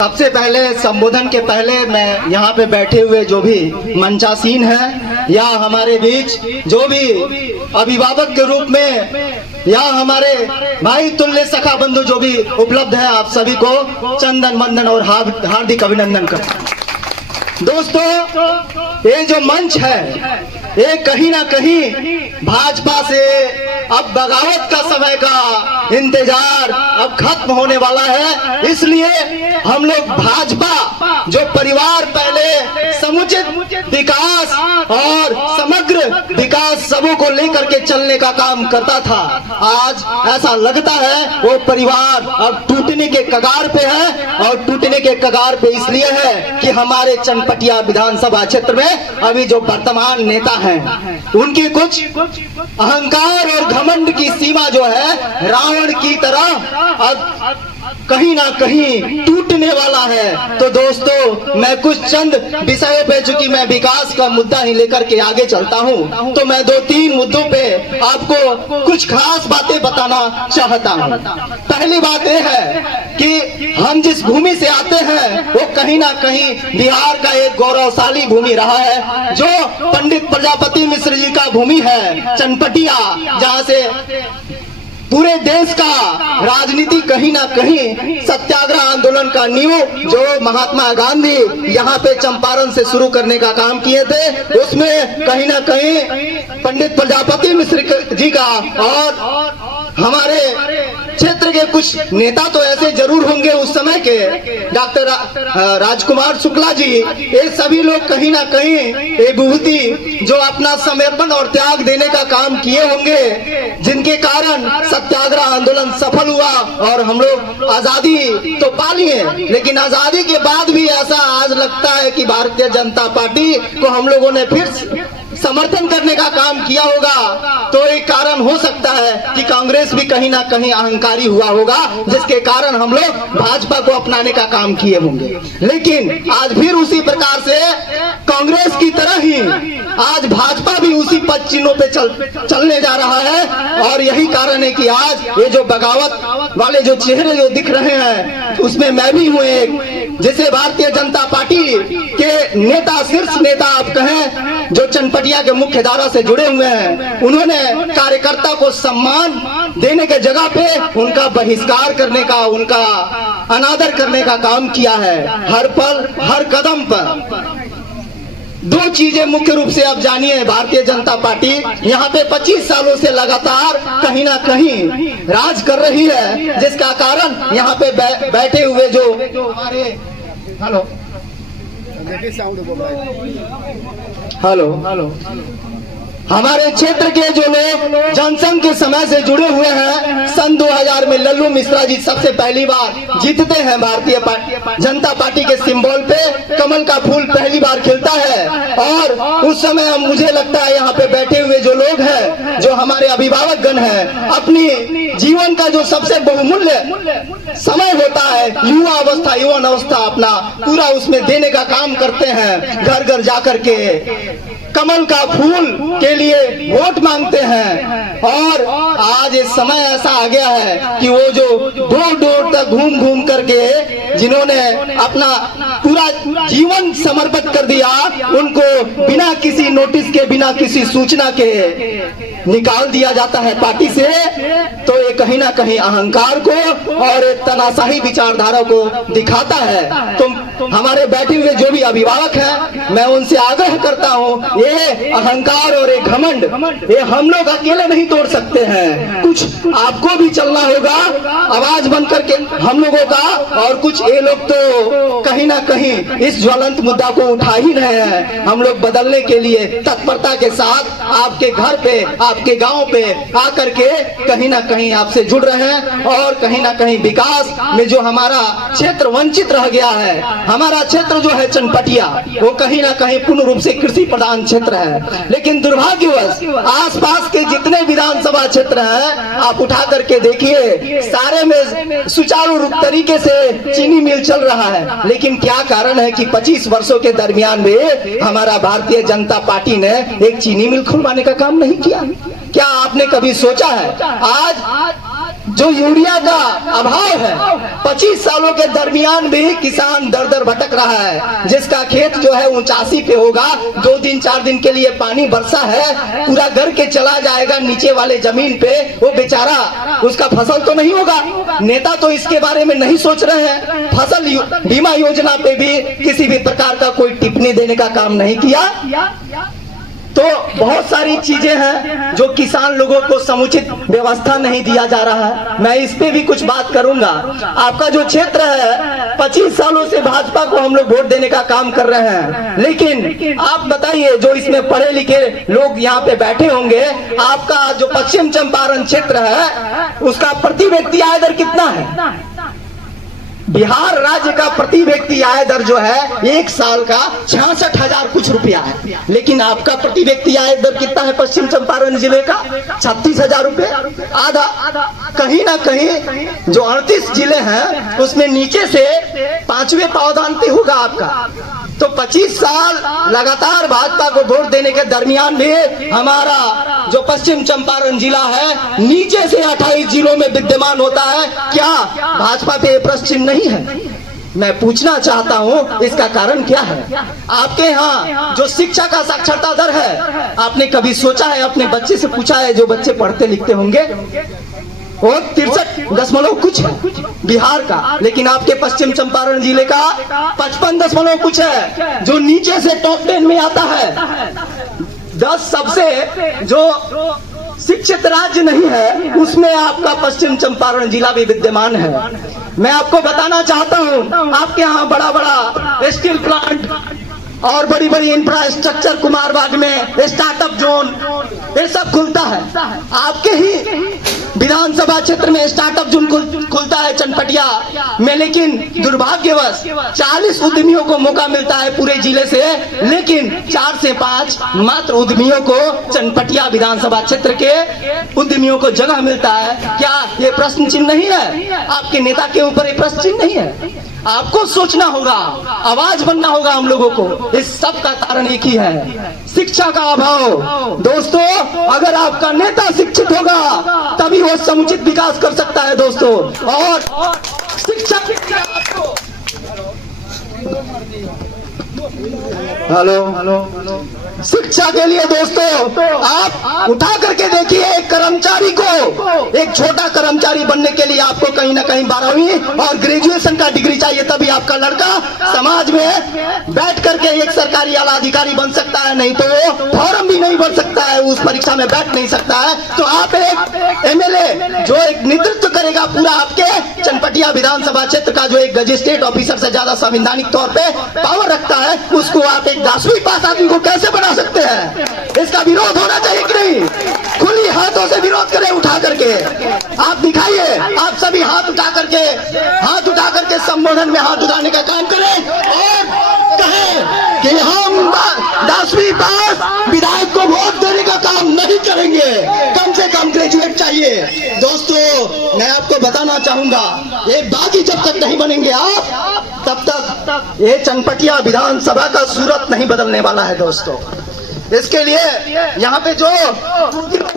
सबसे पहले संबोधन के पहले मैं यहाँ पे बैठे हुए जो भी मंचासीन हैं या हमारे बीच जो भी अभिभावक के रूप में या हमारे भाई तुल्य सखा बंधु जो भी उपलब्ध है, आप सभी को चंदन वंदन और हार्दिक अभिनंदन करता हूँ। दोस्तों, ये जो मंच है ये कहीं ना कहीं भाजपा से अब बगावत का समय का इंतजार अब खत्म होने वाला है। इसलिए हम लोग भाजपा जो परिवार पहले समुचित विकास और समग्र विकास सबों को लेकर के चलने का काम करता था, आज ऐसा लगता है वो परिवार अब टूटने के कगार पे है। और टूटने के कगार पे इसलिए है कि हमारे चनपटिया विधानसभा क्षेत्र में अभी जो वर्तमान नेता हैं उनकी कुछ अहंकार और घमंड की सीमा जो है रावण की तरह अब कहीं ना कहीं टूटने वाला है। तो दोस्तों, मैं कुछ चंद विषयों पे, चूंकि मैं विकास का मुद्दा ही लेकर के आगे चलता हूं, तो मैं 2-3 मुद्दों पे आपको कुछ खास बातें बताना चाहता हूं। पहली बात यह है कि हम जिस भूमि से आते हैं वो कहीं ना कहीं बिहार का एक गौरवशाली भूमि रहा है, जो पंडित प्रजापति मिश्र जी का भूमि है, चनपटिया, जहाँ से पूरे देश का राजनीति कहीं ना कहीं सत्याग्रह आंदोलन का नींव जो महात्मा गांधी यहाँ पे चंपारण से शुरू करने का काम किए थे, उसमें कहीं ना कहीं पंडित प्रजापति मिश्र जी का और हमारे क्षेत्र के कुछ नेता तो ऐसे जरूर होंगे उस समय के, डॉक्टर राजकुमार शुक्ला जी, ये सभी लोग कहीं ना कहीं ये विभूति जो अपना समर्पण और त्याग देने का काम किए होंगे, जिनके कारण सत्याग्रह आंदोलन सफल हुआ और हम लोग आजादी तो पा लिए। लेकिन आजादी के बाद भी ऐसा आज लगता है कि भारतीय जनता पार्टी को हम लोगों ने फिर समर्थन करने का काम किया होगा। तो एक कारण हो सकता है कि कांग्रेस भी कहीं ना कहीं अहंकारी हुआ होगा, जिसके कारण हम लोग भाजपा को अपनाने का काम किए होंगे। लेकिन आज फिर उसी प्रकार से कांग्रेस की तरह ही आज भाजपा भी उसी पद चिन्हों पे चलने जा रहा है। और यही कारण है कि आज ये जो बगावत वाले जो चेहरे जो दिख रहे हैं उसमें मैं भी हूँ एक, जिसे भारतीय जनता पार्टी के नेता, शीर्ष नेता आप कहें, जो चनपटिया के मुख्य धारा से जुड़े हुए हैं, उन्होंने कार्यकर्ता को सम्मान देने के जगह पे उनका बहिष्कार करने का, उनका अनादर करने का काम किया है। हर पल हर कदम पर दो चीजें मुख्य रूप से आप जानिए, भारतीय जनता पार्टी यहाँ पे 25 सालों से लगातार कहीं ना कहीं राज कर रही है, जिसका कारण यहाँ पे बैठे हुए जो हमारे हेलो हमारे क्षेत्र के जो लोग जनसंघ के समय से जुड़े हुए हैं, सन 2000 में लल्लू मिश्रा जी सबसे पहली बार जीतते हैं। भारतीय जनता पार्टी के सिंबल पे कमल का फूल पहली बार खिलता है। और उस समय हम, मुझे लगता है यहाँ पे बैठे हुए जो लोग हैं, जो हमारे अभिभावक गण हैं, अपनी जीवन का जो सबसे बहुमूल्य समय होता है युवा अवस्था, यौवन अवस्था, अपना पूरा उसमें देने का काम करते हैं। घर घर जाकर के कमल का फूल के लिए वोट मांगते हैं। और आज इस समय ऐसा आ गया है कि वो जो दूर दूर तक घूम घूम करके जिन्होंने अपना पूरा जीवन समर्पित कर दिया, उनको बिना किसी नोटिस के, बिना किसी सूचना के निकाल दिया जाता है पार्टी से। तो ये कहीं ना कहीं अहंकार को और एक तनाशाही विचारधारा को दिखाता है। तो हमारे बैठे हुए जो भी अभिभावक हैं, मैं उनसे आग्रह करता हूँ, ये अहंकार और एक घमंड ये हम लोग अकेले नहीं तोड़ सकते हैं, कुछ आपको भी चलना होगा आवाज बन करके हम लोगों का। और कुछ ये लोग तो कहीं ना कहीं इस ज्वलंत मुद्दा को उठा ही रहे हैं। हम लोग बदलने के लिए तत्परता के साथ आपके घर पे, आपके गांव पे आकर के कहीं ना कहीं आपसे जुड़ रहे हैं। और कहीं ना कहीं विकास में जो हमारा क्षेत्र वंचित रह गया है, हमारा क्षेत्र जो है चनपटिया, वो कहीं ना कहीं पूर्ण रूप से कृषि प्रधान क्षेत्र है। लेकिन दुर्भाग्यवश आसपास के जितने विधानसभा क्षेत्र हैं आप उठा करके देखिए, सारे में सुचारू रूप तरीके से चीनी मिल चल रहा है। लेकिन क्या कारण है कि 25 वर्षों के दरमियान में हमारा भारतीय जनता पार्टी ने एक चीनी मिल खुलवाने का काम नहीं किया? क्या आपने कभी सोचा है? आज जो यूरिया का अभाव है, 25 सालों के दरमियान भी किसान दर दर भटक रहा है। जिसका खेत जो है 89 पे होगा, 2 दिन 4 दिन के लिए पानी बरसा है, पूरा घर के चला जाएगा नीचे वाले जमीन पे, वो बेचारा उसका फसल तो नहीं होगा। नेता तो इसके बारे में नहीं सोच रहे हैं। फसल बीमा योजना पे भी किसी भी प्रकार का कोई टिप्पणी देने का काम नहीं किया। तो बहुत सारी चीजें हैं जो किसान लोगों को समुचित व्यवस्था नहीं दिया जा रहा है। मैं इस पे भी कुछ बात करूंगा। आपका जो क्षेत्र है, 25 सालों से भाजपा को हम लोग वोट देने का काम कर रहे हैं, लेकिन आप बताइए, जो इसमें पढ़े लिखे लोग यहाँ पे बैठे होंगे, आपका जो पश्चिम चंपारण क्षेत्र है उसका प्रति व्यक्ति आय दर कितना है? बिहार राज्य का प्रति व्यक्ति आय दर जो है 1 साल का 66,000 कुछ रुपया है, लेकिन आपका प्रति व्यक्ति आय दर कितना है पश्चिम चंपारण जिले का? 36,000 रुपये, आधा। कहीं ना कहीं जो 38 जिले हैं उसमें नीचे से 5वें पावदान पे होगा आपका। तो 25 साल लगातार भाजपा को वोट देने के दरमियान भी हमारा जो पश्चिम चंपारण जिला है नीचे से 28 जिलों में विद्यमान होता है। क्या भाजपा पे प्रश्न चिन्ह नहीं है? मैं पूछना चाहता हूँ, इसका कारण क्या है? आपके यहाँ जो शिक्षा का साक्षरता दर है, आपने कभी सोचा है, अपने बच्चे से पूछा है, जो बच्चे पढ़ते लिखते होंगे, वो 63 कुछ है बिहार का, लेकिन आपके पश्चिम चंपारण जिले का 55 कुछ है, जो नीचे से टॉप 10 में आता है। 10 सबसे जो शिक्षित राज्य नहीं है उसमें आपका पश्चिम चंपारण जिला भी विद्यमान है। मैं आपको बताना चाहता हूँ, आपके यहाँ बड़ा बड़ा स्टील प्लांट और बड़ी बड़ी इंफ्रास्ट्रक्चर कुमारबाग में स्टार्टअप जोन ये सब खुलता है। आपके ही विधानसभा क्षेत्र में स्टार्टअप जोन खुलता है चनपटिया में, लेकिन दुर्भाग्यवश 40 उद्यमियों को मौका मिलता है पूरे जिले से, लेकिन 4 से 5 मात्र उद्यमियों को चनपटिया विधानसभा क्षेत्र के उद्यमियों को जगह मिलता है। क्या ये प्रश्न चिन्ह नहीं है? आपके नेता के ऊपर ये प्रश्न चिन्ह नहीं है? आपको सोचना होगा, आवाज बनना होगा हम लोगों को। इस सब का कारण एक ही है, शिक्षा का अभाव। दोस्तों, अगर आपका नेता शिक्षित होगा तभी वो समुचित विकास कर सकता है दोस्तों। और शिक्षा हेलो शिक्षा के लिए दोस्तों आप उठा करके देखिए, एक कर्मचारी को, एक छोटा कर्मचारी बनने के लिए आपको कहीं ना कहीं 12वीं और ग्रेजुएशन का डिग्री चाहिए, तभी आपका लड़का समाज में बैठ करके एक सरकारी आला अधिकारी बन सकता है, नहीं तो वो फॉर्म भी नहीं भर सकता है, उस परीक्षा में बैठ नहीं सकता है। तो आप एक एमएलए जो एक नेतृत्व करेगा पूरा आपके चनपटिया विधानसभा क्षेत्र का, जो एक मजिस्ट्रेट ऑफिसर से ज्यादा संवैधानिक तौर पे पावर रखता है, उसको आप एक 10वीं पास आदमी को कैसे बना सकते हैं? इसका विरोध होना चाहिए कि नहीं? खुली हाथों से विरोध करें, उठा करके आप दिखाइए, आप सभी हाथ उठा करके संबोधन में हाथ उठाने का काम करें और कहें कि हम 10वीं पास विधायक को वोट देने का काम नहीं करेंगे, कम से कम ग्रेजुएट चाहिए। दोस्तों, मैं आपको बताना चाहूंगा, ये बागी जब तक नहीं बनेंगे आप, तब तक ये चनपटिया विधानसभा का सूरत नहीं बदलने वाला है दोस्तों। इसके लिए यहाँ पे जो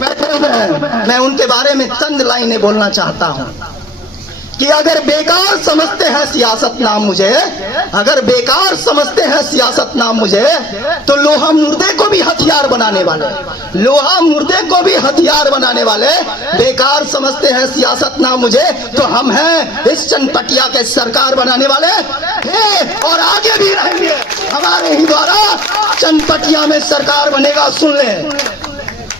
बैठे हुए हैं, मैं उनके बारे में चंद लाइनें बोलना चाहता हूँ कि अगर बेकार समझते हैं सियासत नाम मुझे, अगर बेकार समझते हैं सियासत नाम मुझे, तो लोहा मुर्दे को भी हथियार बनाने वाले, लोहा मुर्दे को भी हथियार बनाने वाले बेकार समझते हैं सियासत नाम मुझे, तो हम हैं इस चनपटिया के सरकार बनाने वाले हैं और आगे भी रहेंगे। हमारे ही द्वारा चनपटिया में सरकार बनेगा, सुन लें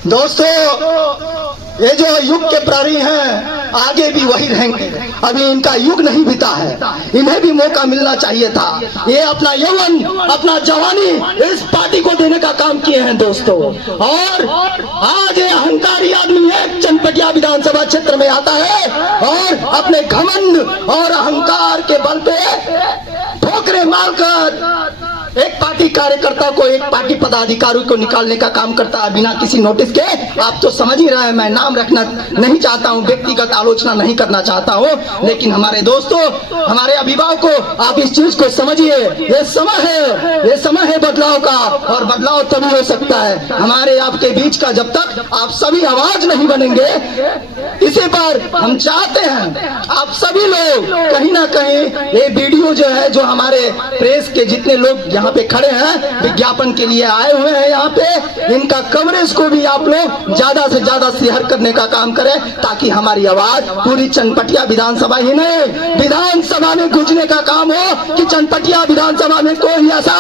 दोस्तों। ये जो युग के प्राणी हैं आगे भी वही रहेंगे, अभी इनका युग नहीं बीता है, इन्हें भी मौका मिलना चाहिए था। ये अपना यौवन, अपना जवानी इस पार्टी को देने का काम किए हैं दोस्तों। और आज ये अहंकारी आदमी एक चनपटिया विधानसभा क्षेत्र में आता है और अपने घमंड और अहंकार के बल पे ठोकरे मारकर एक पार्टी कार्यकर्ता को, एक पार्टी पदाधिकारी को निकालने का काम करता है बिना किसी नोटिस के। आप तो समझ ही रहे हैं, मैं नाम रखना नहीं चाहता हूं, व्यक्तिगत आलोचना नहीं करना चाहता हूं, लेकिन हमारे दोस्तों, हमारे अभिभावकों, आप इस चीज को समझिए। ये समय है बदलाव का, और बदलाव तभी हो सकता है हमारे आपके बीच का, जब तक आप सभी आवाज नहीं बनेंगे। इसी पर हम चाहते हैं आप सभी लोग कहीं ना कहीं ये वीडियो जो है, जो हमारे प्रेस के जितने लोग यहाँ पे खड़े हैं, विज्ञापन के लिए आए हुए हैं यहाँ पे, इनका कवरेज को भी आप लोग ज्यादा से ज्यादा शेयर करने का काम करें, ताकि हमारी आवाज पूरी चनपटिया विधानसभा ही नहीं, विधानसभा में गूंजने का काम हो कि चनपटिया विधानसभा में कोई ऐसा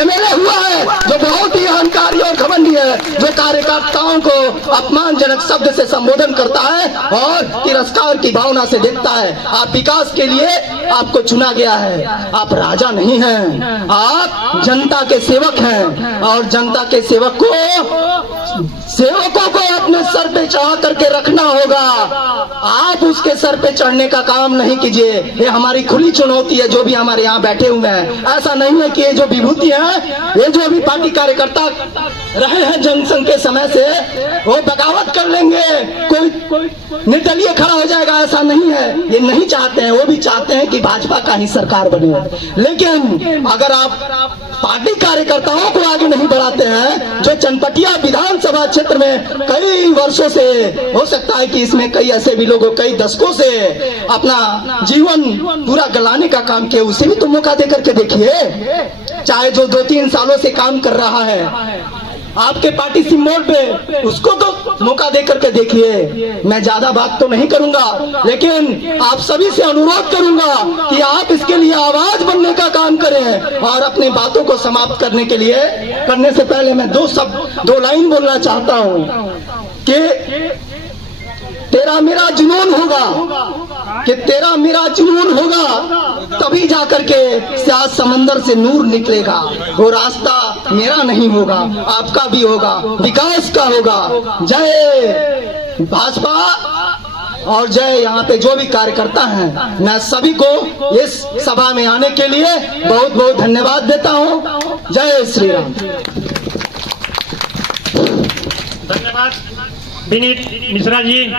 एमएलए हुआ है जो बहुत ही अहंकारी और घमंडी है, जो कार्यकर्ताओं को अपमानजनक शब्द से संबोधन करता है और तिरस्कार की भावना से देखता है। आप विकास के लिए आपको चुना गया है, आप राजा नहीं हैं, आप जनता के सेवक हैं, और जनता के सेवकों को अपने सर पे चढ़ा करके रखना होगा। आप उसके सर पे चढ़ने का काम नहीं कीजिए। ये हमारी खुली चुनौती है, जो भी हमारे यहाँ बैठे हुए हैं। ऐसा नहीं है कि ये जो विभूति है, ये जो अभी पार्टी कार्यकर्ता रहे हैं जनसंघ के समय से, वो बगावत कर लेंगे, कोई निर्दलीय खड़ा हो जाएगा, ऐसा नहीं है। ये नहीं चाहते हैं, वो भी चाहते हैं कि भाजपा का ही सरकार बने। लेकिन अगर आप पार्टी कार्यकर्ताओं को आगे नहीं बढ़ाते हैं, जो चनपटिया विधानसभा क्षेत्र में कई वर्षों से, हो सकता है कि इसमें कई ऐसे भी लोगों, कई दशकों से अपना जीवन पूरा गलाने का काम किया, उसे भी तो मौका दे करके देखिए। चाहे जो 2-3 सालों से काम कर रहा है आपके पार्टी सिम्बोल पे, उसको तो मौका दे करके देखिए। मैं ज्यादा बात तो नहीं करूंगा, लेकिन आप सभी से अनुरोध करूंगा कि आप इसके लिए आवाज बनने का काम करें, और अपनी बातों को समाप्त करने से पहले मैं 2 लाइन बोलना चाहता हूं कि तेरा मेरा जुनून होगा, कि तेरा मेरा जुनून होगा, तभी जाकर के शायद समंदर से नूर निकलेगा। वो रास्ता मेरा नहीं होगा, आपका भी होगा, विकास का होगा। जय भाजपा और जय यहाँ पे जो भी कार्यकर्ता हैं, मैं सभी को इस सभा में आने के लिए बहुत बहुत धन्यवाद देता हूँ। जय श्री राम। धन्यवाद विनीत मिश्रा जी।